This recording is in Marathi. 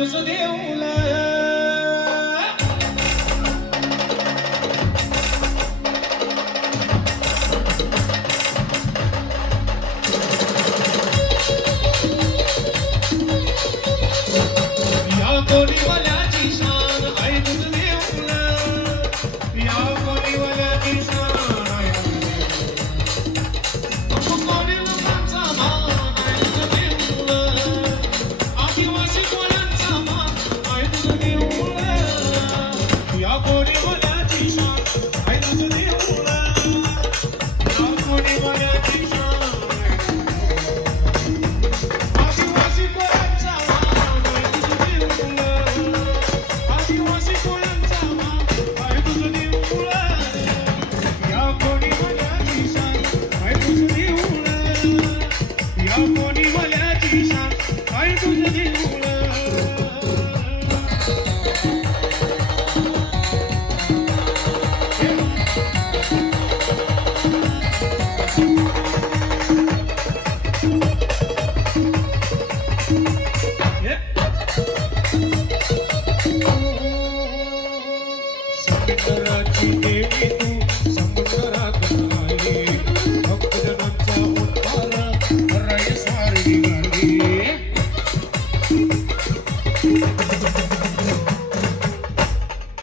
तुझं देऊळ या कोणीवाल्याची शान आहे तुझं देऊळ या कोणीवाल्याची शान आहे तुझं कोणी लोकांचा मान आहे तुझं देऊळ आदिवासी कोळ्यांचा मान आहे तुझं देऊळ या कोणीवाल्याची शान आहे तुझं देऊळ या कोणीवाल्याची शान आदिवासी कोळ्यांचा मान आहे तुझं देऊळ आदिवासी कोळ्यांचा मान आहे तुझं देऊळ या कोणीवाल्याची शान आहे तुझं देऊळ या कोणीवाल्याची शान आहे तुझं देऊळ समुद्राची देवी तू